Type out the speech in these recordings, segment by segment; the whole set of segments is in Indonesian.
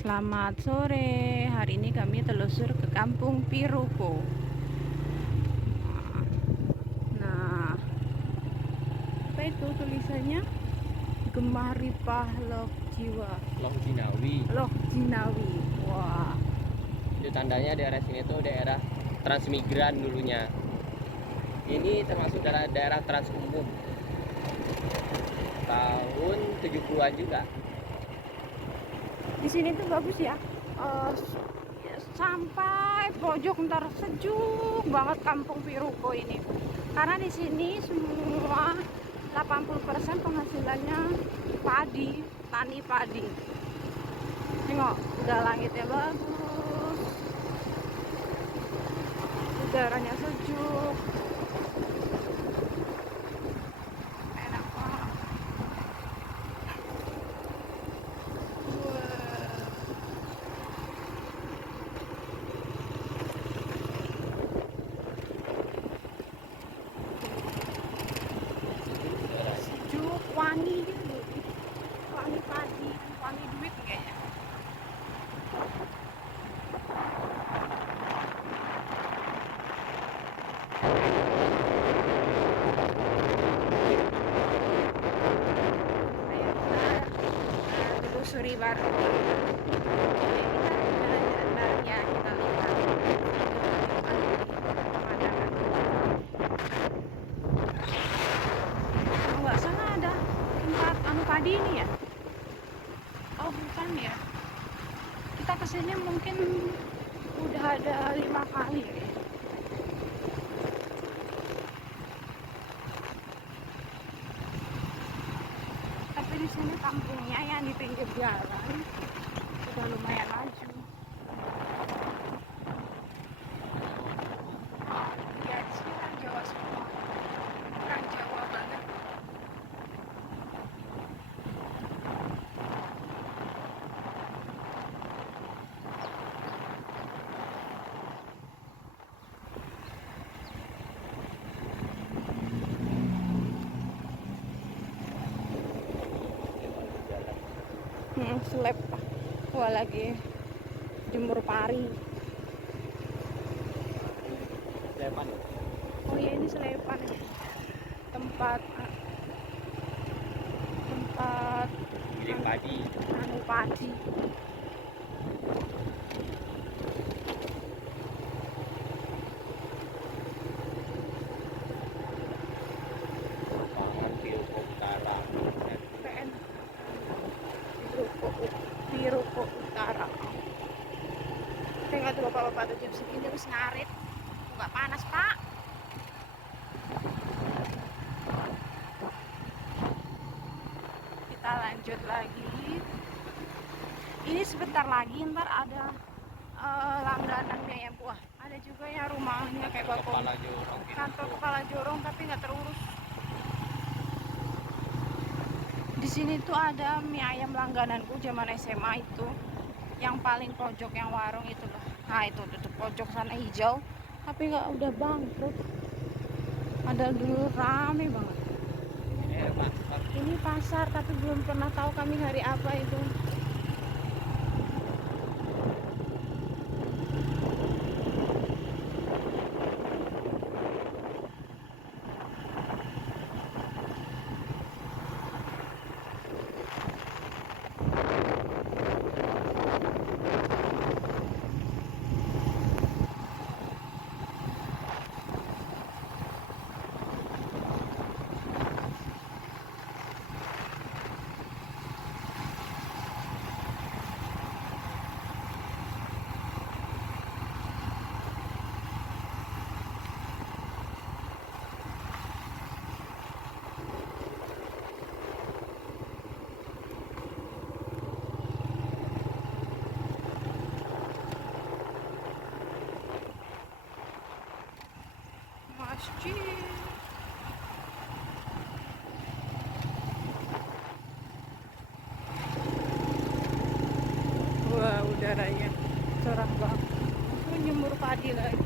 Selamat sore. Hari ini kami telusur ke Kampung Piruko. Nah, apa itu tulisannya? Gemaripah Lok Jiwa. Loh Jinawi. Lok Jinawi. Wah. Itu tandanya daerah sini tuh daerah transmigran dulunya. Ini termasuk daerah trans umum. Tahun 70-an juga. Di sini tuh bagus ya. Sampai pojok ntar sejuk banget Kampung Piruko ini. Karena di sini semua 80% penghasilannya padi, tani padi. Tengok, udah langitnya bagus, udaranya sejuk, enak banget. Wah. Sejuk, wangi gitu, wangi padi, wangi duit kayaknya. Ayo kita telusuri baru. Oke, kita jalan-jalan bareng ya, kita lihat pemandangan. Kalau nggak salah ada tempat anu padi ini ya. Oh bukan ya, kita kesini mungkin udah ada 5 kali ya. Tapi di sini kampungnya yang di pinggir jalan udah lumayan maju. Ya di sini kan Jawa semua, kan Jawa banget. Seleb, wah lagi jemur pari. Depan. Oh iya ini selepan ya. Tempat Giling padi. anu padi. Pangan Piruko Utara. PN Piruko Utara. Tengok tuh bapak-bapak tuh jam segini wis ngarit. Nggak panas pak. Kita lanjut lagi. Ini sebentar lagi ntar ada langganan mie ayam buah. Ada juga ya rumahnya kayak bakso. Kepala Jorong. Kantor kepala jorong tapi nggak terurus. Di sini tuh ada mie ayam langgananku zaman SMA itu, yang paling pojok yang warung itu loh. Nah itu tutup pojok sana hijau, tapi nggak udah bangkrut. Padahal dulu rame banget. Ini Pak. Ini pasar tapi belum pernah tahu kami hari apa itu. Masjid. Wah, udaranya cerah banget. Aku jemur padi lagi.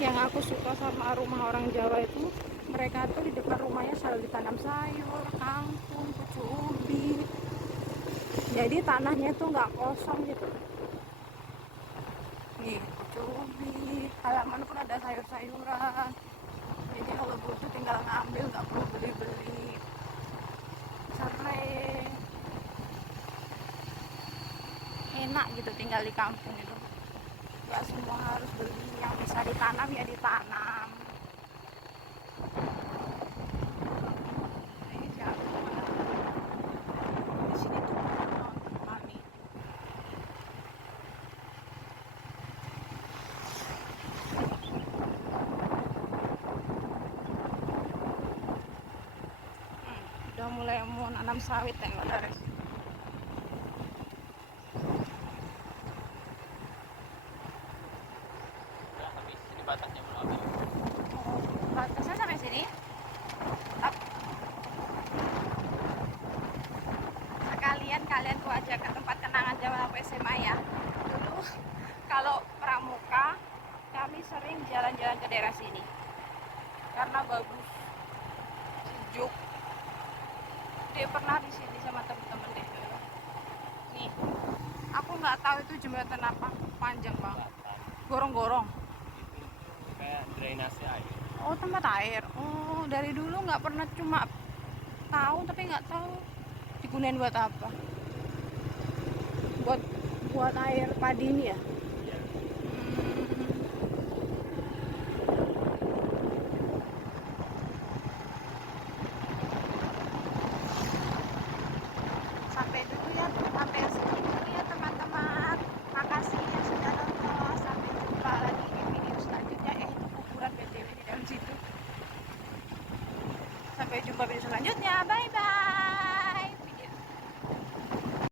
Yang aku suka sama rumah orang Jawa itu, mereka tuh di depan rumahnya selalu ditanam sayur, kangkung, pucuk ubi. Jadi tanahnya tuh nggak kosong gitu. Nih, pucuk ubi, halaman pun ada sayur-sayuran. Jadi kalau butuh tinggal ngambil, nggak perlu beli-beli. Serai, enak gitu tinggal di kampung itu. Nggak semua harus beli, yang bisa ditanam ya ditanam. Ini jagung, di sini tuh mami. Udah mulai mau nanam sawit ya nggak Dares. Udah habis, ini batasnya belum habis. Batasnya sampai sini. Sekalian kalian tuh aja ke tempat kenangan zaman aku SMA ya. Dulu kalau pramuka kami sering jalan-jalan ke daerah sini karena bagus, sejuk. Dia pernah di sini sama temen-temen deh. Nih, aku nggak tahu itu jembatan apa, panjang banget. Gorong-gorong. Itu kayak drainase air. Oh, tempat air. Oh, dari dulu nggak pernah, cuma tahu tapi nggak tahu digunain buat apa. Buat buat air padi ini ya. Iya. Sampai dulu ya, sampai sini dulu ya teman-teman. Makasih yang sudah nonton. Sampai jumpa lagi di video selanjutnya. Itu kuburan BTW di dalam situ. Sampai jumpa video selanjutnya. Bye bye.